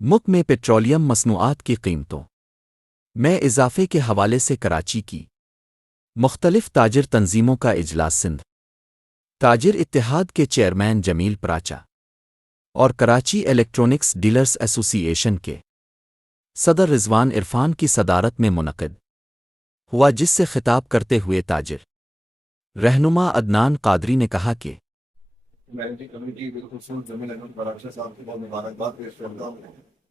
ملک میں پیٹرولیم مصنوعات کی قیمتوں میں اضافے کے حوالے سے کراچی کی مختلف تاجر تنظیموں کا اجلاس سندھ تاجر اتحاد کے چیئرمین جمیل پراچا اور کراچی الیکٹرونکس ڈیلرز ایسوسی ایشن کے صدر رضوان عرفان کی صدارت میں منعقد ہوا، جس سے خطاب کرتے ہوئے تاجر رہنما عدنان قادری نے کہا کہ مینیجنگ کمیٹی بالخصوص جمیل احمد پراچا صاحب کو بہت مبارکباد پیش کرتا ہوں۔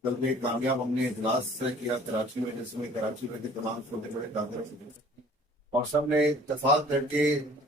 کل ایک کامیاب ہم نے اجلاس سے کیا کراچی میں، جس میں کراچی میں کے تمام چھوٹے بڑے تاجر اور سب نے اتفاق کر کے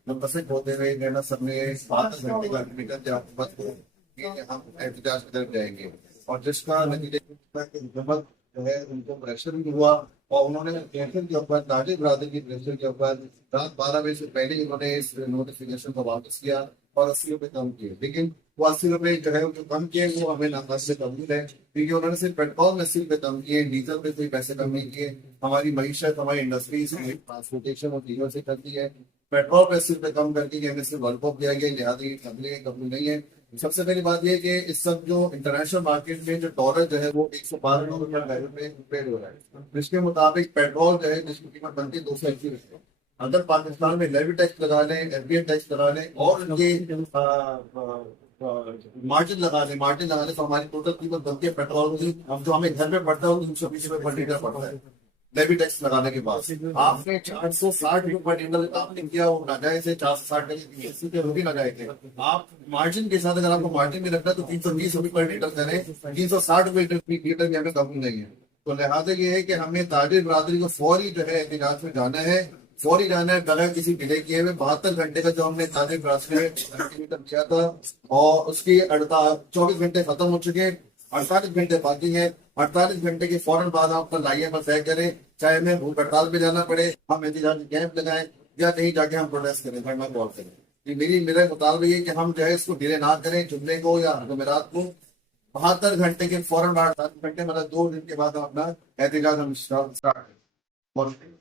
متفق ہوتے ہوئے کہنا، سب نے 7 گھنٹے کا میٹنگ کیا حکومت کو کہ ہم احتجاج کی طرف جائیں گے، اور جس کا نتیجہ حکومت جو ہے ان کو پریشر بھی ہوا، اور انہوں نے پریشر کے اوپر تاجر برادری کی پریشر کے اوپر رات 12 بجے سے پہلے ہی انہوں نے اس نوٹیفیکیشن کو واپس کیا اور 80 روپے کم کیے، لیکن وہ 80 روپے جو ہے جو کم کیے وہ ہمیں ناقص سے قبول ہے، کیونکہ انہوں نے صرف پیٹرول میں 80 روپے کم کیے، ڈیزل پہ کوئی پیسے کم نہیں کیے۔ ہماری معیشت، ہماری انڈسٹریز، ہماری ٹرانسپورٹیشن اور چیزوں سے کرتی ہے، پیٹرول پہ 80 روپے کم کر کے ہمیں صرف ورک آف دیا گیا، لہٰذا یہ قبول نہیں ہے۔ سب سے پہلی بات یہ کہ اس سب جو انٹرنیشنل مارکیٹ میں جو ڈالر جو ہے وہ 112 روپے بیرل پہ ٹریڈ ہو رہا ہے، جس کے مطابق پیٹرول جو ہے جس کی قیمت بنتی ہے 280 روپے، اگر پاکستان میں لیوی ٹیکس لگا لیں، ایف بی اے ٹیکس لگا لیں اور ان کے مارجن لگا لیں تو ہماری ٹوٹل قیمت بنتی ہے پیٹرول کی، جو ہمیں گھر میں پڑتا ہے وہ 320 روپے پر لیٹر پڑتا ہے لیوی ٹیکس لگانے کے بعد۔ آپ نے 460 روپے پر لیٹر آپ نے کیا، وہ ناجائز ہے، 460 کے روپے ناجائز تھے۔ آپ مارجن کے ساتھ اگر آپ کو مارجن بھی رکھنا ہے تو 320 روپے پر لیٹر کریں، 360 روپے لیٹر میں ہمیں قبول نہیں ہے۔ تو لہٰذا یہ ہے کہ ہمیں تاجر برادری کو فوری جو ہے احتجاج میں جانا ہے، فوری جانا ہے، بغیر کسی ڈیلے کیے ہوئے۔ 72 گھنٹے کا جو ہم نے تاجر برادری میں کیا تھا اور اس کی 24 گھنٹے ختم ہو چکے، 48 گھنٹے باقی ہیں۔ 48 گھنٹے کے فوراً بعد ہم اپنا لائحہ پر طے کریں، چاہے ہمیں بھوک ہڑتال پہ جانا پڑے، ہم احتجاجی کیمپ لگائیں یا کہیں جا کے ہم پروٹیسٹ کریں، دھرنا کال کریں۔ یہ میرے مطالبہ یہ کہ ہم جو ہے اس کو ڈیلے نہ کریں، جمعے کو یا جمعرات کو 72 گھنٹے کے فوراً بعد، 48 گھنٹے مطلب 2 دن کے بعد ہم اپنا احتجاج ہم اسٹارٹ کریں۔